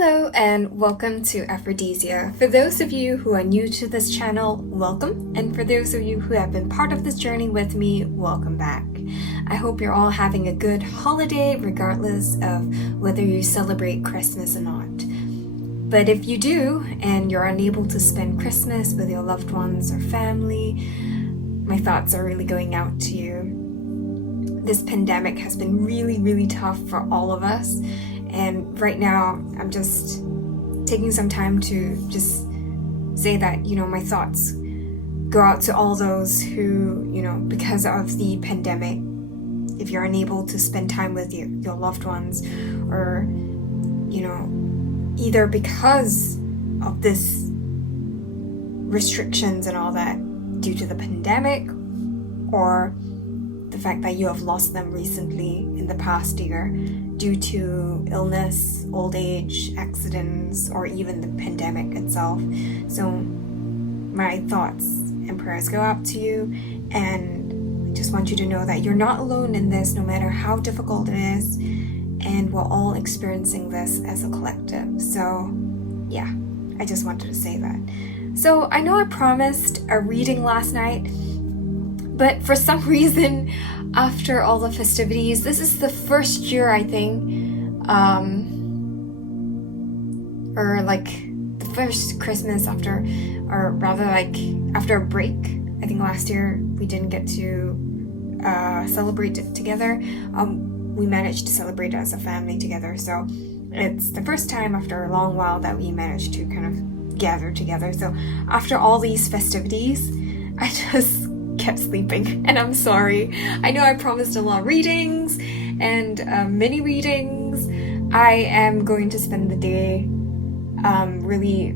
Hello and welcome to Aphrodisia. For those of you who are new to this channel, welcome. And for those of you who have been part of this journey with me, welcome back. I hope you're all having a good holiday regardless of whether you celebrate Christmas or not. But if you do and you're unable to spend Christmas with your loved ones or family, my thoughts are really going out to you. This pandemic has been really tough for all of us. And right now, I'm just taking some time to just say that, my thoughts go out to all those who, because of the pandemic, if you're unable to spend time with your loved ones or, either because of this restrictions and all that due to the pandemic or the fact that you have lost them recently in the past year due to illness, old age, accidents, or even the pandemic itself. So my thoughts and prayers go out to you, and I just want you to know that you're not alone in this, no matter how difficult it is, and we're all experiencing this as a collective. So yeah, I just wanted to say that. So I know I promised a reading last night, but for some reason, after all the festivities, this is the first year, I think, or like the first Christmas after a break. I think last year we didn't get to celebrate it together. We managed to celebrate as a family together. So it's the first time after a long while that we managed to kind of gather together. So after all these festivities, I just kept sleeping, and I'm sorry. I know I promised a lot of readings and mini readings. I am going to spend the day really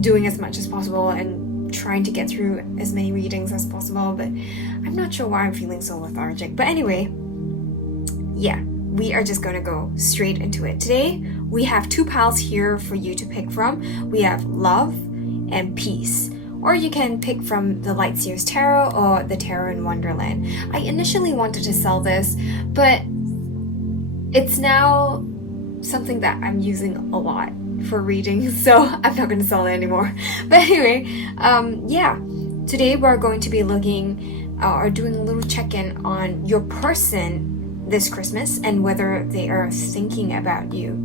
doing as much as possible and trying to get through as many readings as possible, but I'm not sure why I'm feeling so lethargic. But anyway, yeah, we are just going to go straight into it. Today, we have two piles here for you to pick from. We have Love and Peace. Or you can pick from the Light Seer's Tarot or the Tarot in Wonderland. I initially wanted to sell this, but it's now something that I'm using a lot for reading, so I'm not going to sell it anymore. But anyway, today we're going to be looking or doing a little check-in on your person this Christmas and whether they are thinking about you.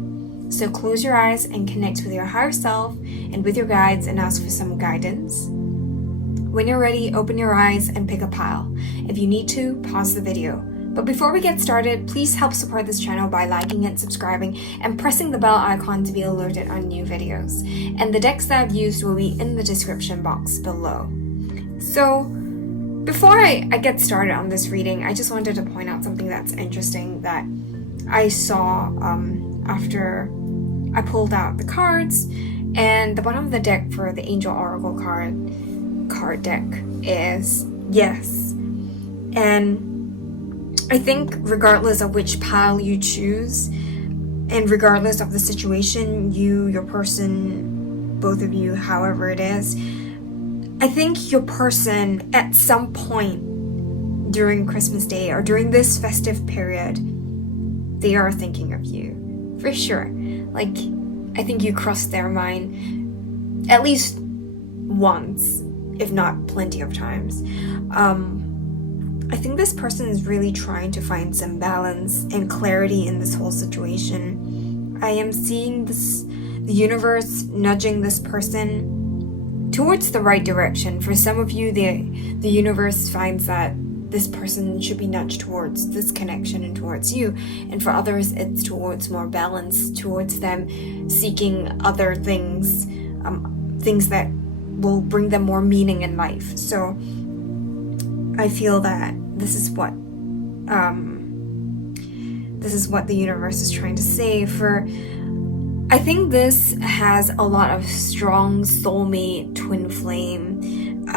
So close your eyes and connect with your higher self and with your guides and ask for some guidance. When you're ready, open your eyes and pick a pile. If you need to, pause the video. But before we get started, please help support this channel by liking and subscribing and pressing the bell icon to be alerted on new videos. And the decks that I've used will be in the description box below. So before I get started on this reading, I just wanted to point out something that's interesting that I saw after I pulled out the cards, and the bottom of the deck for the Angel Oracle card deck is yes. And I think regardless of which pile you choose, and regardless of the situation, your person, both of you, however it is, I think your person at some point during Christmas Day or during this festive period, they are thinking of you. For sure. Like, I think you crossed their mind at least once, if not plenty of times. I think this person is really trying to find some balance and clarity in this whole situation. I am seeing the universe nudging this person towards the right direction. For some of you, the universe finds that this person should be nudged towards this connection and towards you. And for others, it's towards more balance, towards them seeking other things, things that will bring them more meaning in life. So I feel that this is what the universe is trying to say. I think this has a lot of strong soulmate, twin flame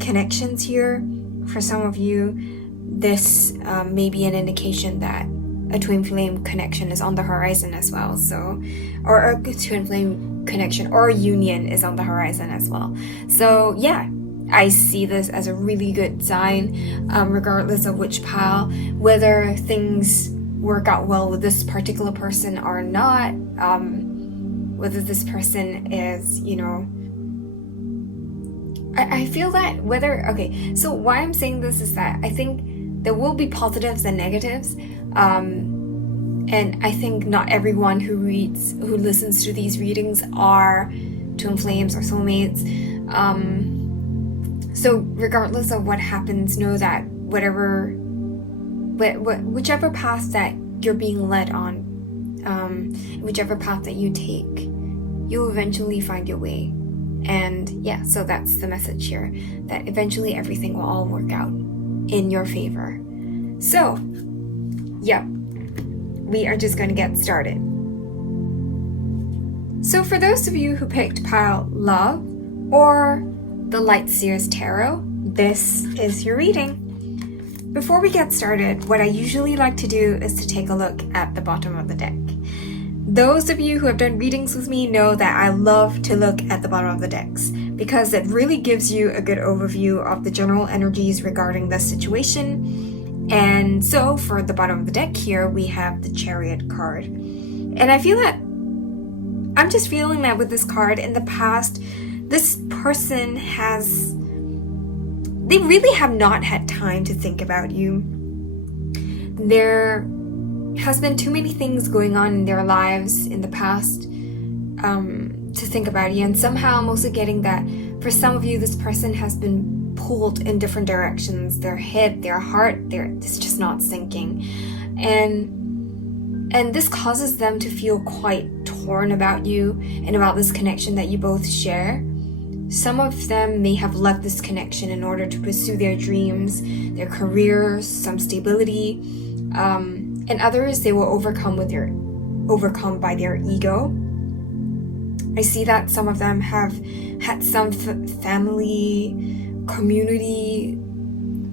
connections here. For some of you, this may be an indication that a twin flame connection is on the horizon as well. So, or a twin flame connection or a union is on the horizon as well. So yeah, I see this as a really good sign, regardless of which pile, whether things work out well with this particular person or not. whether this person is, I feel that so why I'm saying this is that I think there will be positives and negatives. And I think not everyone who listens to these readings are twin flames or soulmates. So regardless of what happens, know that whichever path that you're being led on, whichever path that you take, you'll eventually find your way. And yeah, so that's the message here, that eventually everything will all work out in your favor. So, yeah, we are just going to get started. So for those of you who picked pile Love or the Light Seer's Tarot, this is your reading. Before we get started, what I usually like to do is to take a look at the bottom of the deck. Those of you who have done readings with me know that I love to look at the bottom of the decks because it really gives you a good overview of the general energies regarding this situation. And so for the bottom of the deck here, we have the Chariot card. And I'm just feeling that with this card, in the past, this person they really have not had time to think about you. There has been too many things going on in their lives in the past to think about you, and somehow I'm also getting that for some of you, this person has been pulled in different directions. Their head, their heart, it's just not syncing, and this causes them to feel quite torn about you and about this connection that you both share. Some of them may have left this connection in order to pursue their dreams, their careers, some stability, and others they were overcome by their ego. I see that some of them have had some family, community,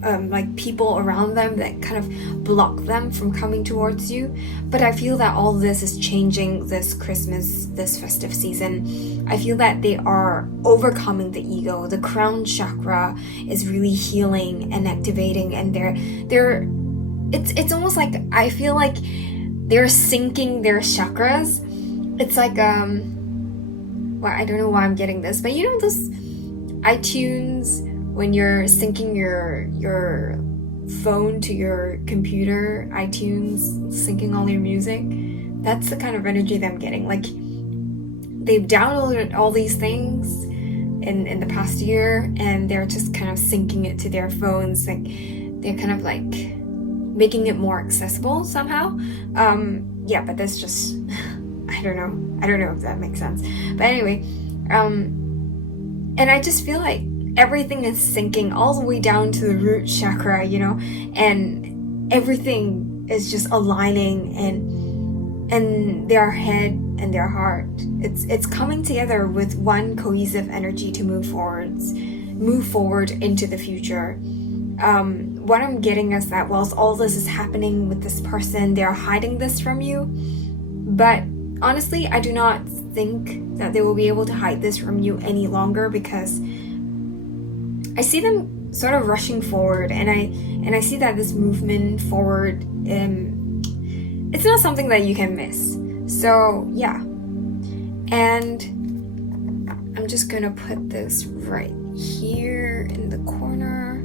like people around them that kind of block them from coming towards you. But I feel that all this is changing this Christmas, this festive season. I feel that they are overcoming the ego. The crown chakra is really healing and activating, and it's almost like I feel like they're syncing their chakras. It's like well, I don't know why I'm getting this, but those iTunes, when you're syncing your phone to your computer, iTunes, syncing all your music, that's the kind of energy that I'm getting. Like, they've downloaded all these things in the past year, and they're just kind of syncing it to their phones. Like, they're kind of like making it more accessible somehow. Yeah, but that's just, I don't know if that makes sense. But anyway, and I just feel like everything is syncing all the way down to the root chakra, and everything is just aligning, and their head and their heart, it's coming together with one cohesive energy to move forward into the future. What I'm getting is that whilst all this is happening with this person, they're hiding this from you, but honestly, I do not think that they will be able to hide this from you any longer, because I see them sort of rushing forward, and I see that this movement forward, it's not something that you can miss. So yeah, and I'm just gonna put this right here in the corner.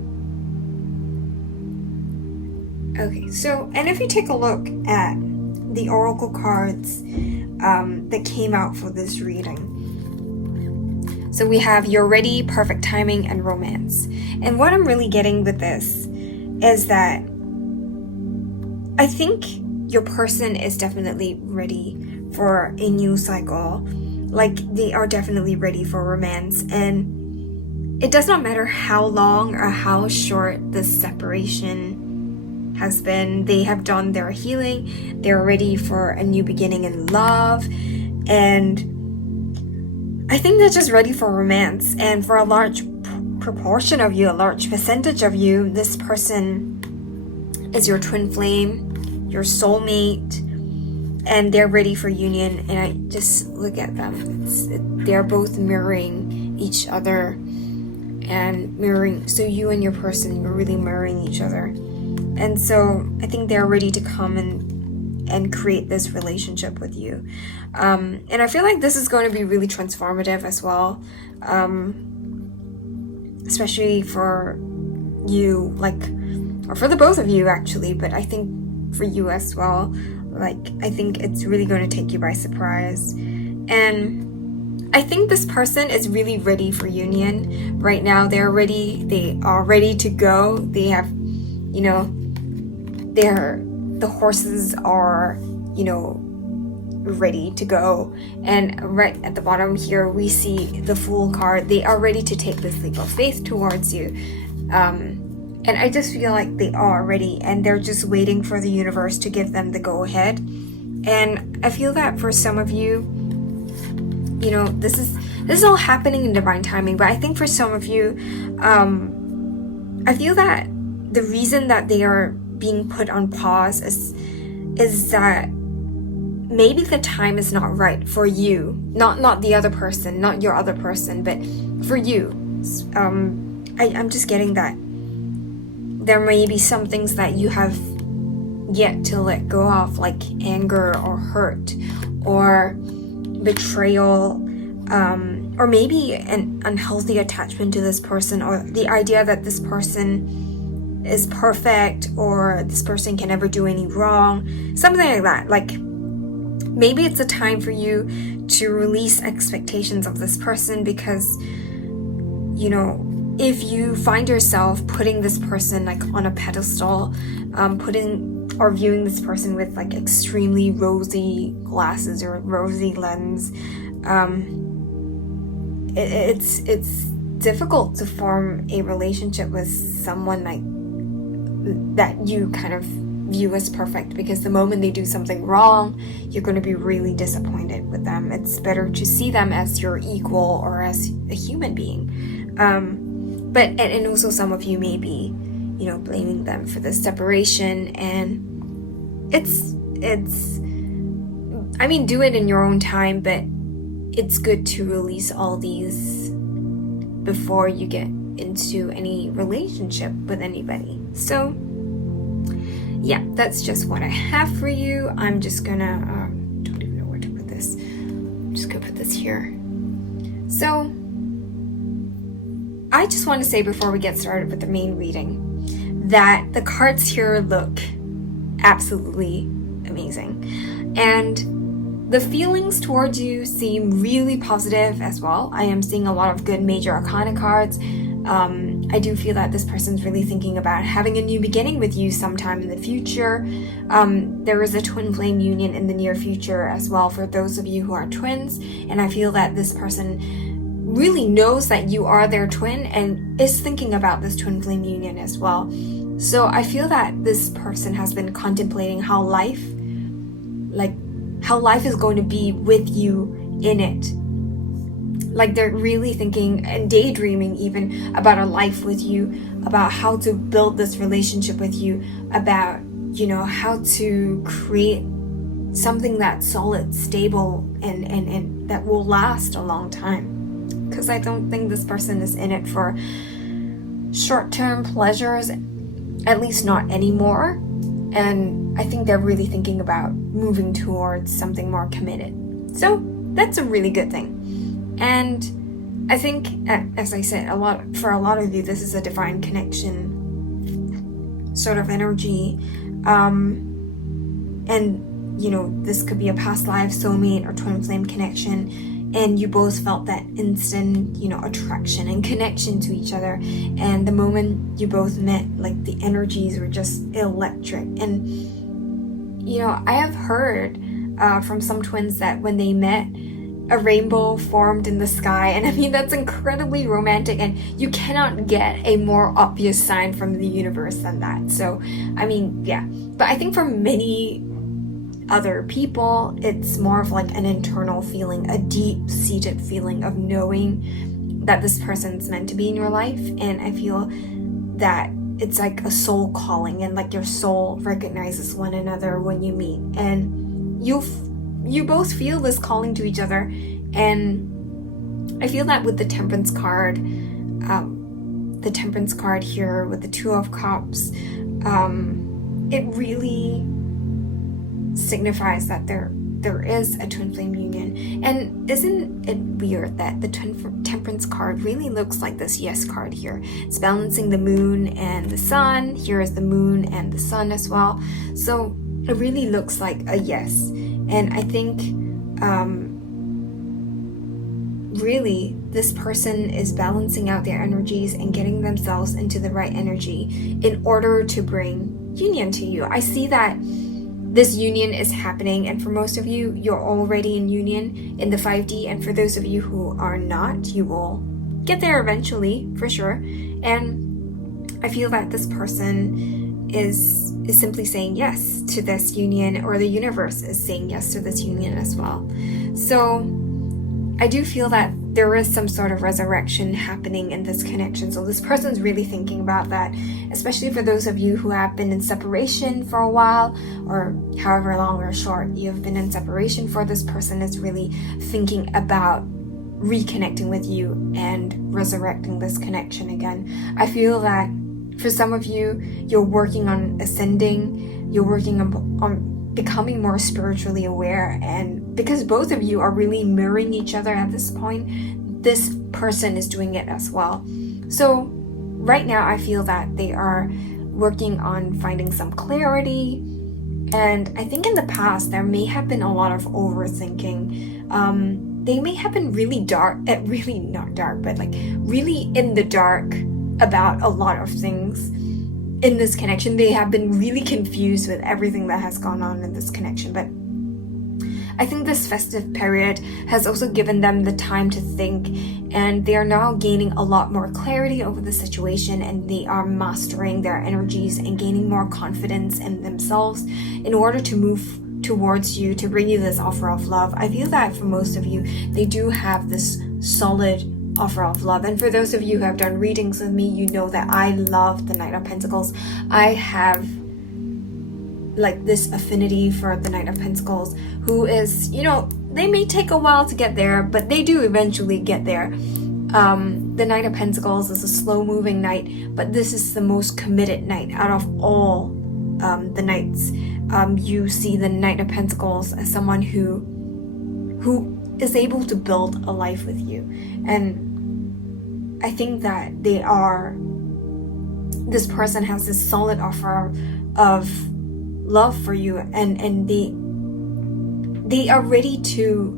Okay, so, and if you take a look at the oracle cards that came out for this reading, so we have You're Ready, Perfect Timing, and Romance. And what I'm really getting with this is that I think your person is definitely ready for a new cycle. Like, they are definitely ready for romance. And it does not matter how long or how short this separation has been. They have done their healing. They're ready for a new beginning in love. And I think they're just ready for romance. And for a large proportion of you, a large percentage of you, this person is your twin flame, your soulmate, and they're ready for union. And I just look at them. They're both mirroring each other and mirroring. So you and your person, you're really mirroring each other. And so I think they're ready to come and and create this relationship with you. And I feel like this is going to be really transformative as well, especially for you, like, or for the both of you actually, but I think for you as well. Like, I think it's really going to take you by surprise. And I think this person is really ready for union right now. They are ready to go. They have, you know, the horses are, you know, ready to go. And right at the bottom here, we see the Fool card. They are ready to take this leap of faith towards you. And I just feel like they are ready, and they're just waiting for the universe to give them the go-ahead. And I feel that for some of you, you know, this is all happening in divine timing. But I think for some of you, I feel that the reason that they are being put on pause is that maybe the time is not right for you, not the other person, not your other person, but for you. I'm just getting that there may be some things that you have yet to let go of, like anger or hurt or betrayal, or maybe an unhealthy attachment to this person, or the idea that this person is perfect or this person can never do any wrong, something like that. Like, maybe it's a time for you to release expectations of this person, because, you know, if you find yourself putting this person like on a pedestal, viewing this person with like extremely rosy glasses or rosy lens, it's difficult to form a relationship with someone like that you kind of view as perfect, because the moment they do something wrong, you're going to be really disappointed with them. It's better to see them as your equal or as a human being. But and also some of you may be, you know, blaming them for this separation, and it's I mean, do it in your own time, but it's good to release all these before you get into any relationship with anybody. So yeah, that's just what I have for you. I'm just gonna don't even know where to put this. I'm just gonna put this here. So I just want to say before we get started with the main reading that the cards here look absolutely amazing, and the feelings towards you seem really positive as well. I am seeing a lot of good major arcana cards. I do feel that this person's really thinking about having a new beginning with you sometime in the future. There is a twin flame union in the near future as well for those of you who are twins, and I feel that this person really knows that you are their twin and is thinking about this twin flame union as well. So I feel that this person has been contemplating how life is going to be with you in it. Like, they're really thinking and daydreaming even about a life with you, about how to build this relationship with you, about, you know, how to create something that's solid, stable, and that will last a long time. Because I don't think this person is in it for short-term pleasures, at least not anymore. And I think they're really thinking about moving towards something more committed. So that's a really good thing. And I think, as I said, for a lot of you, this is a divine connection sort of energy. And, you know, this could be a past life, soulmate, or twin flame connection. And you both felt that instant, you know, attraction and connection to each other. And the moment you both met, like, the energies were just electric. And, you know, I have heard from some twins that when they met, a rainbow formed in the sky. And I mean, that's incredibly romantic. And you cannot get a more obvious sign from the universe than that. So, I mean, yeah. But I think for many other people, it's more of like an internal feeling, a deep-seated feeling of knowing that this person's meant to be in your life. And I feel that it's like a soul calling, and like your soul recognizes one another when you meet, and you both feel this calling to each other. And I feel that with the Temperance card here with the Two of Cups, it really signifies that there is a twin flame union. And isn't it weird that the Temperance card really looks like this yes card here? It's balancing the moon and the sun. Here is the moon and the sun as well. So it really looks like a yes. And I think really this person is balancing out their energies and getting themselves into the right energy in order to bring union to you. I see that this union is happening, and for most of you, you're already in union in the 5D, and for those of you who are not, you will get there eventually, for sure. And I feel that this person is simply saying yes to this union, or the universe is saying yes to this union as well. So I do feel that there is some sort of resurrection happening in this connection. So this person's really thinking about that, especially for those of you who have been in separation for a while, or however long or short you've been in separation for. This person is really thinking about reconnecting with you and resurrecting this connection again. I feel that for some of you, you're working on ascending, you're working on becoming more spiritually aware, and because both of you are really mirroring each other at this point, this person is doing it as well. So right now I feel that they are working on finding some clarity, and I think in the past there may have been a lot of overthinking. They may have been really dark, really not dark, but like really in the dark about a lot of things in this connection. They have been really confused with everything that has gone on in this connection, but I think this festive period has also given them the time to think, and they are now gaining a lot more clarity over the situation, and they are mastering their energies and gaining more confidence in themselves in order to move towards you, to bring you this offer of love. I feel that for most of you, they do have this solid offer of love. And for those of you who have done readings with me, you know that I love the Knight of Pentacles. I have like this affinity for the Knight of Pentacles, who is, you know, they may take a while to get there, but they do eventually get there. The Knight of Pentacles is a slow moving knight, but this is the most committed knight out of all the knights. You see the Knight of Pentacles as someone who is able to build a life with you. And I think that this person has this solid offer of love for you, and they are ready to,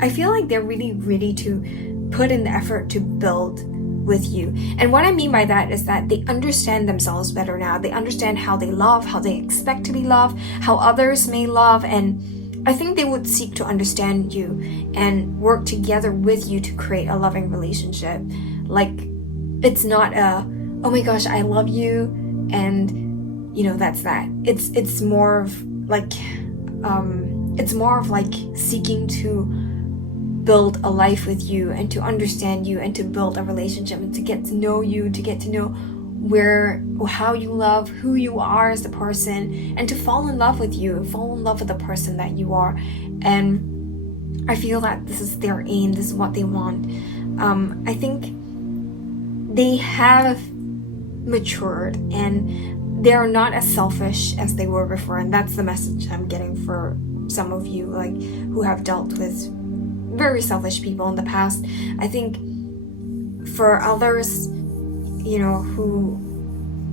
I feel like they're really ready to put in the effort to build with you. And what I mean by that is that they understand themselves better now. They understand how they love, how they expect to be loved, how others may love, and I think they would seek to understand you and work together with you to create a loving relationship. Like, it's not a, oh my gosh, I love you, and you know, that's that. It's more of like seeking to build a life with you and to understand you and to build a relationship and to get to know you, to get to know how you love, who you are as a person, and to fall in love with you, fall in love with the person that you are. And I feel that this is their aim, this is what they want. I think they have matured and they're not as selfish as they were before, and that's the message I'm getting for some of you, like, who have dealt with very selfish people in the past. I think for others, you know, who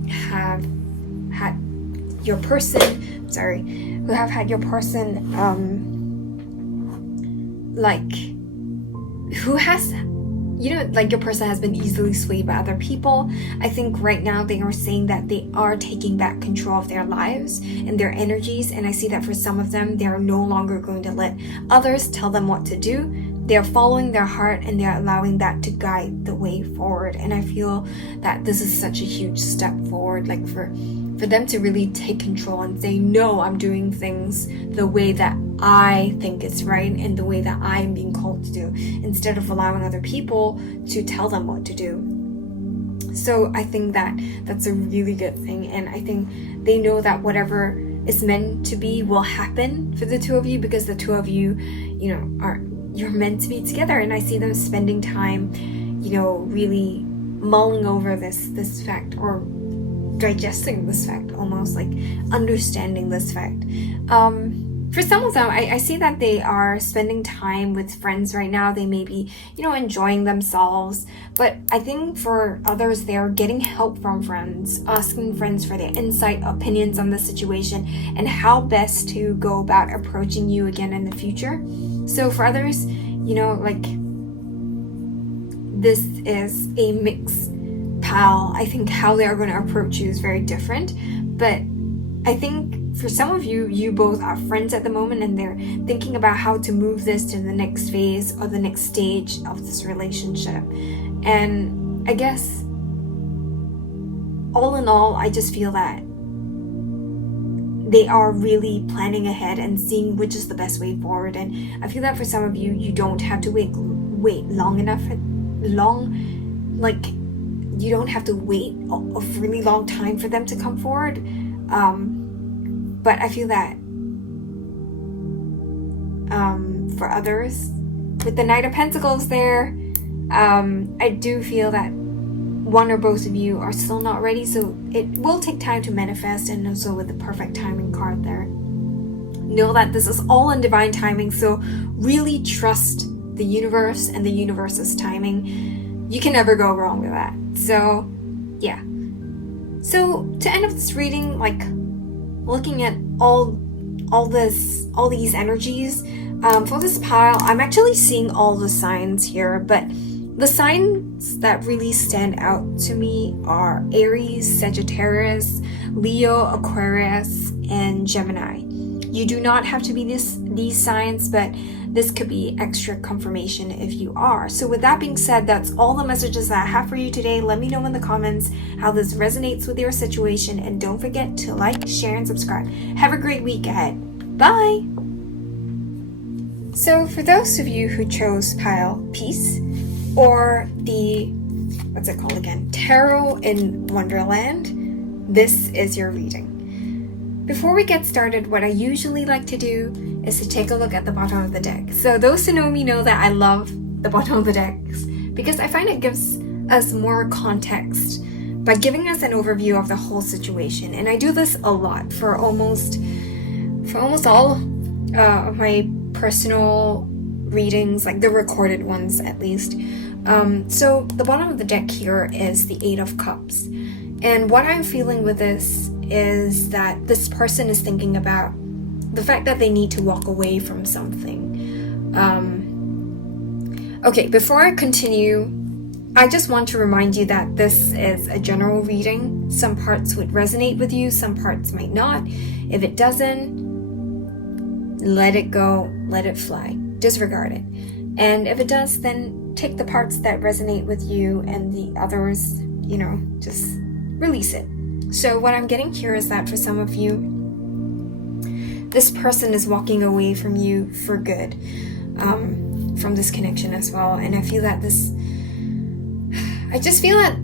have had your person, who have had your person, like, who has, you know, like, your person has been easily swayed by other people. I think right now they are saying that they are taking back control of their lives and their energies, and I see that for some of them, they are no longer going to let others tell them what to do. They are following their heart, and they are allowing that to guide the way forward. And I feel that this is such a huge step forward, like for them to really take control and say, no, I'm doing things the way that I think is right and the way that I'm being called to do, instead of allowing other people to tell them what to do. So I think that that's a really good thing, and I think they know that whatever is meant to be will happen for the two of you, because the two of you, you know, you're meant to be together. And I see them spending time, you know, really mulling over this fact, or digesting this fact, almost like understanding this fact. For some of them, I see that they are spending time with friends right now. They may be, enjoying themselves. But I think for others, they are getting help from friends, asking friends for their insight, opinions on the situation, and how best to go about approaching you again in the future. So for others, this is a mixed pal. I think how they are going to approach you is very different. But I think for some of you, you both are friends at the moment, and they're thinking about how to move this to the next phase or the next stage of this relationship. And I guess all in all, I just feel that they are really planning ahead and seeing which is the best way forward. And I feel that for some of you, you don't have to wait long enough, you don't have to wait a really long time for them to come forward. But I feel that for others, with the Knight of Pentacles there, I do feel that one or both of you are still not ready, so it will take time to manifest. And also with the perfect timing card there, know that this is all in divine timing, so really trust the universe and the universe's timing. You can never go wrong with that. So yeah, so to end of this reading, looking at all these energies, for this pile, I'm actually seeing all the signs here, but the signs that really stand out to me are Aries, Sagittarius, Leo, Aquarius, and Gemini. You do not have to be these signs, but this could be extra confirmation if you are. So with that being said, that's all the messages that I have for you today. Let me know in the comments how this resonates with your situation, and don't forget to like, share, and subscribe. Have a great week ahead. Bye! So for those of you who chose pile Peace, or the, what's it called again? Tarot in Wonderland, this is your reading. Before we get started, what I usually like to do is to take a look at the bottom of the deck. So those who know me know that I love the bottom of the decks because I find it gives us more context by giving us an overview of the whole situation. And I do this a lot for almost all of my personal readings, like the recorded ones at least. So the bottom of the deck here is the Eight of Cups. And what I'm feeling with this is that this person is thinking about the fact that they need to walk away from something. Okay, before I continue, I just want to remind you that this is a general reading. Some parts would resonate with you, some parts might not. If it doesn't, let it go, let it fly, disregard it. And if it does, then take the parts that resonate with you, and the others, just release it. So what I'm getting here is that for some of you, this person is walking away from you for good, from this connection as well. And I just feel that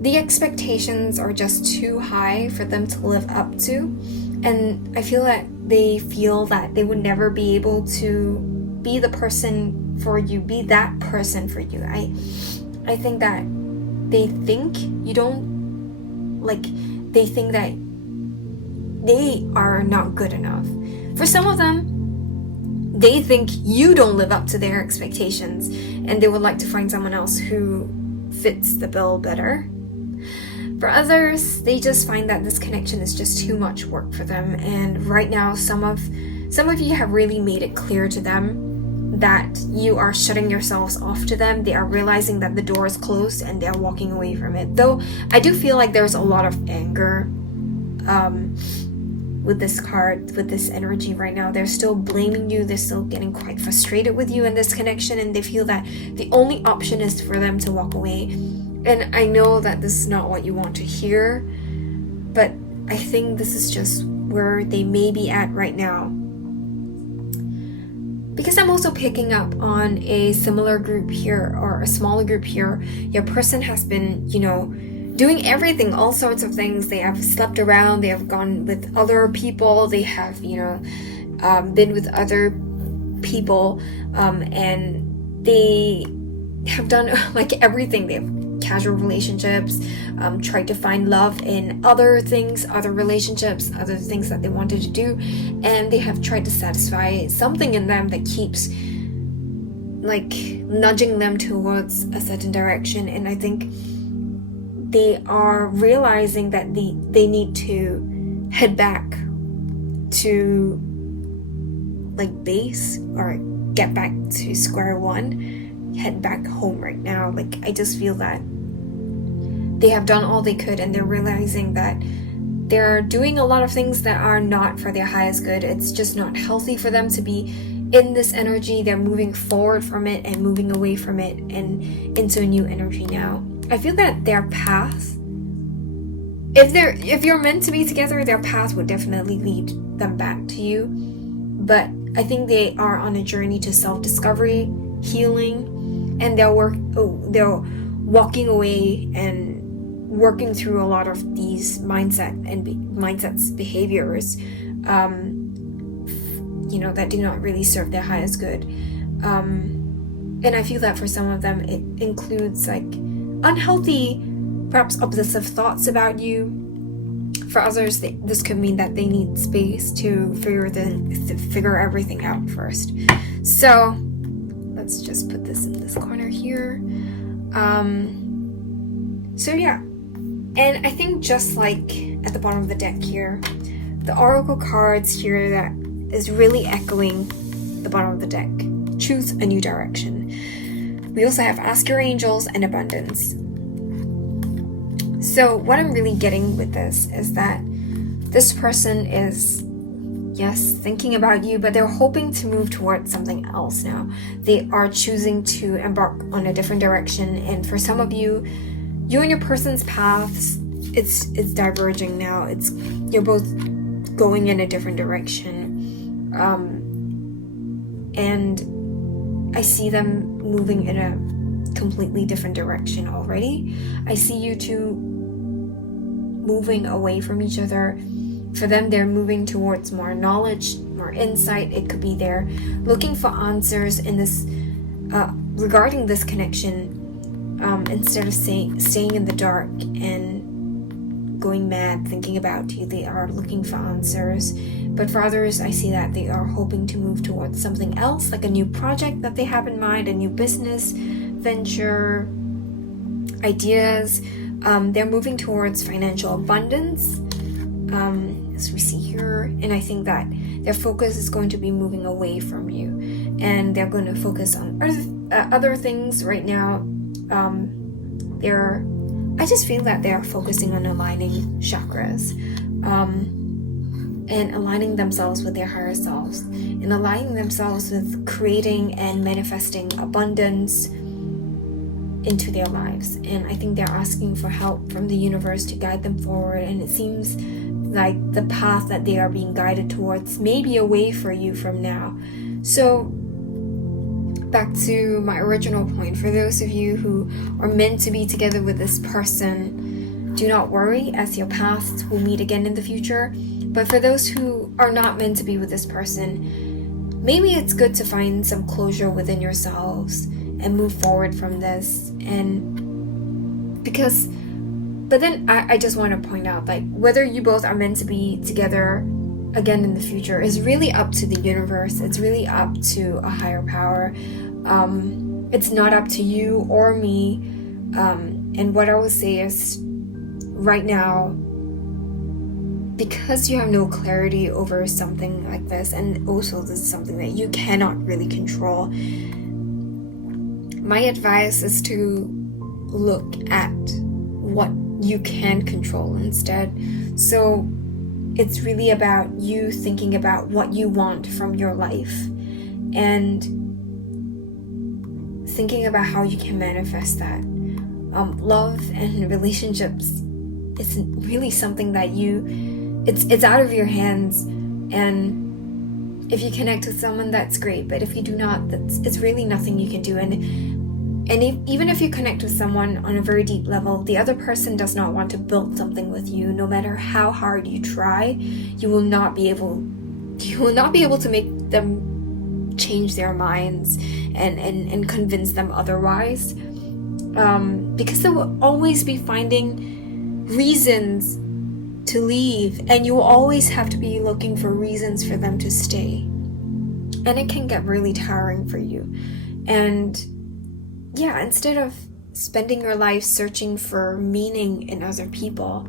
the expectations are just too high for them to live up to. And I feel that they feel that they would never be able to be the person for you, be that person for you. I think that they think you don't, they think that they are not good enough. For some of them, they think you don't live up to their expectations, and they would like to find someone else who fits the bill better. For others, they just find that this connection is just too much work for them, and right now some of you have really made it clear to them that you are shutting yourselves off to them. They are realizing that the door is closed and they are walking away from it. Though I do feel like there's a lot of anger with this card, with this energy right now. They're still blaming you. They're still getting quite frustrated with you in this connection, and they feel that the only option is for them to walk away. And I know that this is not what you want to hear, but I think this is just where they may be at right now. Because I'm also picking up on a similar group here, or a smaller group here. Your person has been, doing everything, all sorts of things. They have slept around, they have gone with other people, they have, been with other people, and they have done everything. They've casual relationships, tried to find love in other things, other relationships, other things that they wanted to do, and they have tried to satisfy something in them that keeps like nudging them towards a certain direction. And I think they are realizing that they need to head back to like base, or get back to square one, head back home right now. Like, I just feel that they have done all they could, and they're realizing that they're doing a lot of things that are not for their highest good. It's just not healthy for them to be in this energy. They're moving forward from it and moving away from it and into a new energy now. I feel that their path, if you're meant to be together, their path would definitely lead them back to you. But I think they are on a journey to self-discovery, healing, and they're walking away and working through a lot of these mindsets, behaviors, that do not really serve their highest good. And I feel that for some of them, it includes like unhealthy, perhaps obsessive thoughts about you. For others, this could mean that they need space to figure everything out first. So let's just put this in this corner here. So yeah, and I think just like at the bottom of the deck here, the oracle cards here that is really echoing the bottom of the deck. Choose a new direction. We also have ask your angels and abundance. So what I'm really getting with this is that this person is, yes, thinking about you, but they're hoping to move towards something else now. They are choosing to embark on a different direction. And for some of you, you and your person's paths, it's diverging now. You're both going in a different direction. And I see them moving in a completely different direction already. I see you two moving away from each other. For them, they're moving towards more knowledge, more insight. It could be they're looking for answers in this regarding this connection, instead of staying in the dark and going mad thinking about you. They are looking for answers. But for others, I see that they are hoping to move towards something else, like a new project that they have in mind, a new business venture, ideas. They're moving towards financial abundance, as we see here. And I think that their focus is going to be moving away from you, and they're going to focus on other things right now. I just feel that they are focusing on aligning chakras, and aligning themselves with their higher selves, and aligning themselves with creating and manifesting abundance into their lives. And I think they're asking for help from the universe to guide them forward. And it seems like the path that they are being guided towards may be away for you from now. So back to my original point, for those of you who are meant to be together with this person, do not worry, as your paths will meet again in the future. But for those who are not meant to be with this person, maybe it's good to find some closure within yourselves and move forward from this. But then I just want to point out, like, whether you both are meant to be together again in the future is really up to the universe. It's really up to a higher power. It's not up to you or me. And what I will say is, right now, because you have no clarity over something like this, and also this is something that you cannot really control, my advice is to look at what you can control instead. So it's really about you thinking about what you want from your life and thinking about how you can manifest that. Love and relationships isn't really something that it's out of your hands. And if you connect with someone, that's great. But if you do not, it's really nothing you can do. And even if you connect with someone on a very deep level, the other person does not want to build something with you. No matter how hard you try, you will not be able to make them change their minds and convince them otherwise. because they will always be finding reasons to leave, and you will always have to be looking for reasons for them to stay. And it can get really tiring for you. And yeah, instead of spending your life searching for meaning in other people,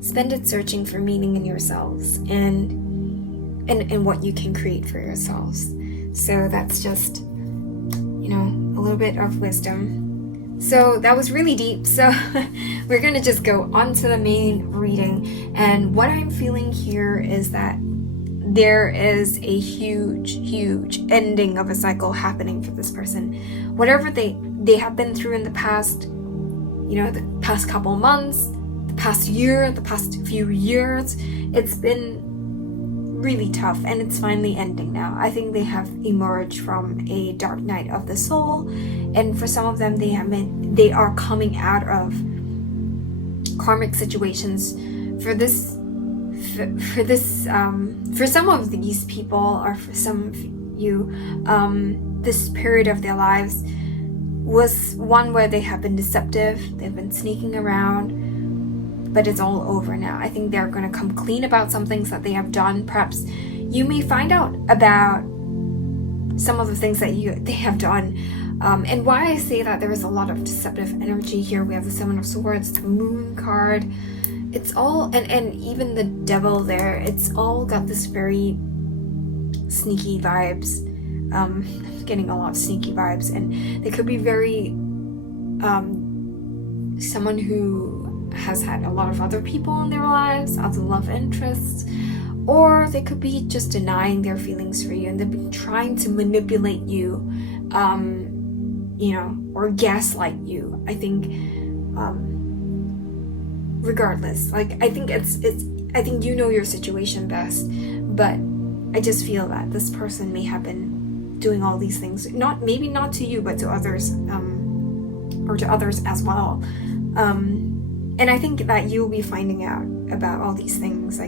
spend it searching for meaning in yourselves and what you can create for yourselves. So that's just, a little bit of wisdom. So that was really deep. So we're going to just go on to the main reading. And what I'm feeling here is that there is a huge ending of a cycle happening for this person. Whatever they have been through in the past, the past couple months, the past year, the past few years, it's been really tough, and it's finally ending now. I think they have emerged from a dark night of the soul, and for some of them, they are coming out of karmic situations. For some of these people, or for some of you, this period of their lives was one where they have been deceptive, they've been sneaking around, but it's all over now. I think they're going to come clean about some things that they have done. Perhaps you may find out about some of the things that they have done. And why I say that there is a lot of deceptive energy here. We have the Seven of Swords, the Moon card. It's all, and even the Devil there, it's all got this very sneaky vibes. I'm getting a lot of sneaky vibes, and they could be very someone who has had a lot of other people in their lives, other love interests, or they could be just denying their feelings for you, and they've been trying to manipulate you, or gaslight you. I think, regardless, I think I think you know your situation best, but I just feel that this person may have been doing all these things, maybe not to you, but to others, or to others as well. And I think that you'll be finding out about all these things.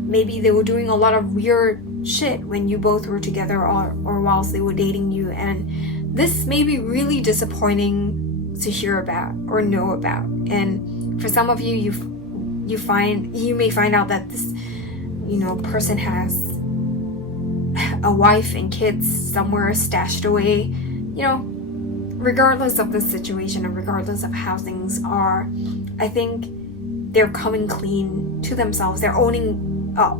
Maybe they were doing a lot of weird shit when you both were together, or whilst they were dating you, and this may be really disappointing to hear about or know about. And for some of you, you may find out that this person has a wife and kids somewhere stashed away. Regardless of the situation and regardless of how things are, I think they're coming clean to themselves. They're owning up.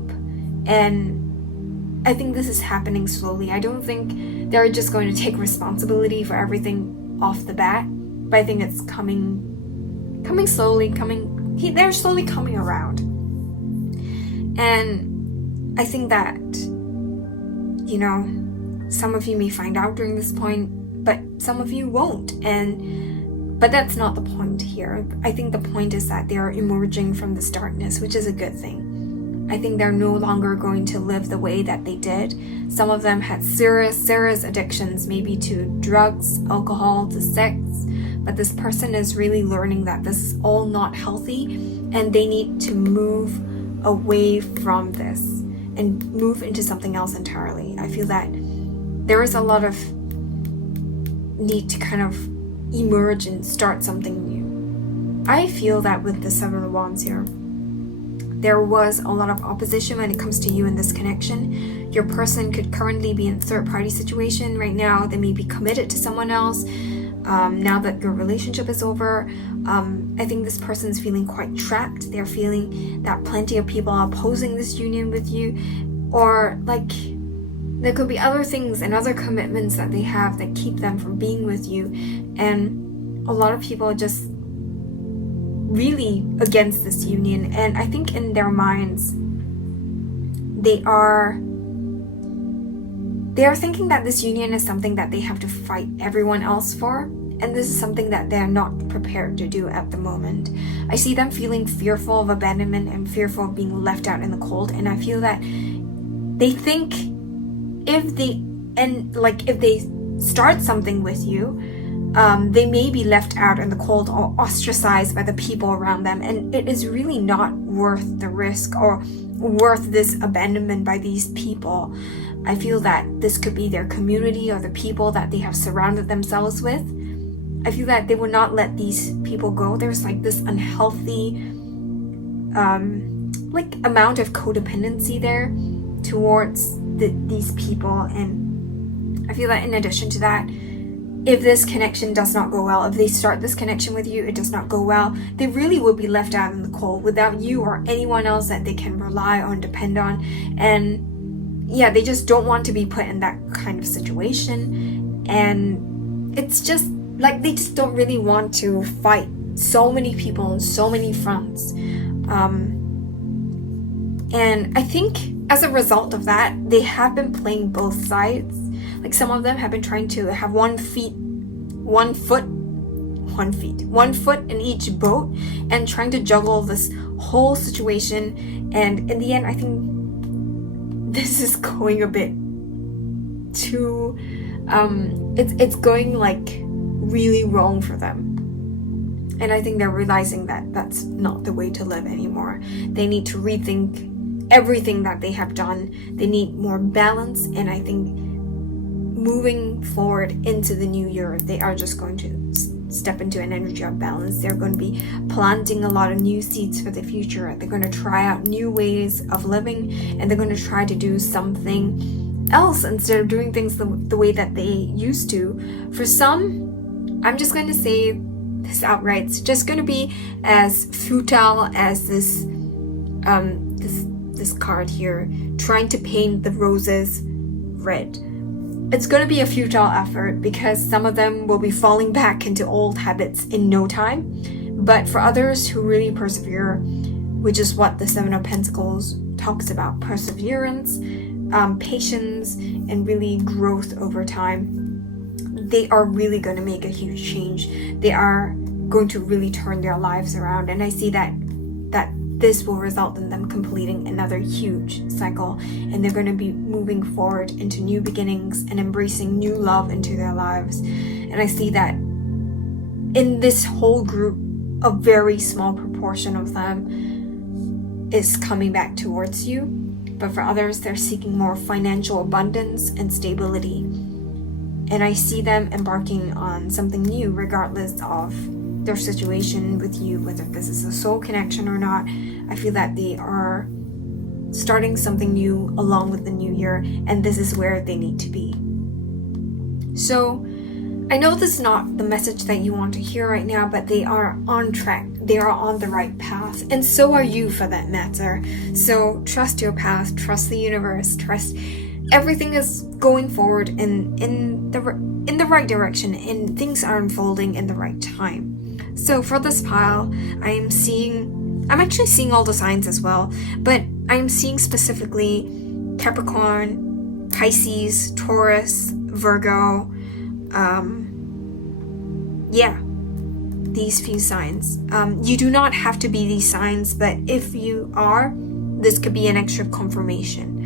And I think this is happening slowly. I don't think they're just going to take responsibility for everything off the bat, but I think it's coming slowly, they're slowly coming around. And I think that, some of you may find out during this point, but some of you won't. But that's not the point here. I think the point is that they are emerging from this darkness, which is a good thing. I think they're no longer going to live the way that they did. Some of them had serious addictions, maybe to drugs, alcohol, to sex. But this person is really learning that this is all not healthy, and they need to move away from this and move into something else entirely. I feel that there is a lot of need to kind of emerge and start something new. I feel that with the Seven of Wands here, there was a lot of opposition when it comes to you in this connection. Your person could currently be in a third-party situation right now. They may be committed to someone else. Now that your relationship is over, I think this person's feeling quite trapped. They're feeling that plenty of people are opposing this union with you, or there could be other things and other commitments that they have that keep them from being with you. And a lot of people are just really against this union. And I think in their minds, they are thinking that this union is something that they have to fight everyone else for. And this is something that they're not prepared to do at the moment. I see them feeling fearful of abandonment and fearful of being left out in the cold. And I feel that they think if they start something with you, they may be left out in the cold or ostracized by the people around them, and it is really not worth the risk or worth this abandonment by these people. I feel that this could be their community or the people that they have surrounded themselves with, I feel that they will not let these people go. There's like this unhealthy like amount of codependency there towards these people. And I feel that in addition to that, if this connection does not go well, if they start this connection with you, it does not go well, they really will be left out in the cold without you or anyone else that they can rely on, depend on. And yeah, they just don't want to be put in that kind of situation. And it's just like they just don't really want to fight so many people on so many fronts. And I think as a result of that, they have been playing both sides. Like some of them have been trying to have one foot in each boat and trying to juggle this whole situation. And in the end, I think this is going a bit too, it's going like really wrong for them. And I think they're realizing that that's not the way to live anymore. They need to rethink everything that they have done. They need more balance. And I think moving forward into the new year, they are just going to step into an energy of balance. They're going to be planting a lot of new seeds for the future. They're going to try out new ways of living, and they're going to try to do something else instead of doing things the way that they used to. For some, I'm just going to say this outright, it's just going to be as futile as this card here, trying to paint the roses red. It's going to be a futile effort because some of them will be falling back into old habits in no time. But for others who really persevere, which is what the Seven of Pentacles talks about, perseverance, patience, and really growth over time, they are really going to make a huge change. They are going to really turn their lives around. And I see that this will result in them completing another huge cycle, and they're going to be moving forward into new beginnings and embracing new love into their lives. And I see that in this whole group, a very small proportion of them is coming back towards you, but for others, they're seeking more financial abundance and stability. And I see them embarking on something new regardless of their situation with you, whether this is a soul connection or not. I feel that they are starting something new along with the new year, and this is where they need to be. So I know this is not the message that you want to hear right now, but they are on track. They are on the right path, and so are you for that matter. So trust your path, trust the universe, trust everything is going forward in the right direction, and things are unfolding in the right time. So for this pile, I'm actually seeing all the signs as well, but I'm seeing specifically Capricorn, Pisces, Taurus, Virgo, these few signs. You do not have to be these signs, but if you are, this could be an extra confirmation.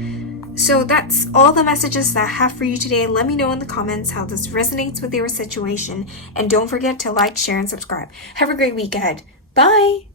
So that's all the messages that I have for you today. Let me know in the comments how this resonates with your situation. And don't forget to like, share, and subscribe. Have a great week ahead. Bye!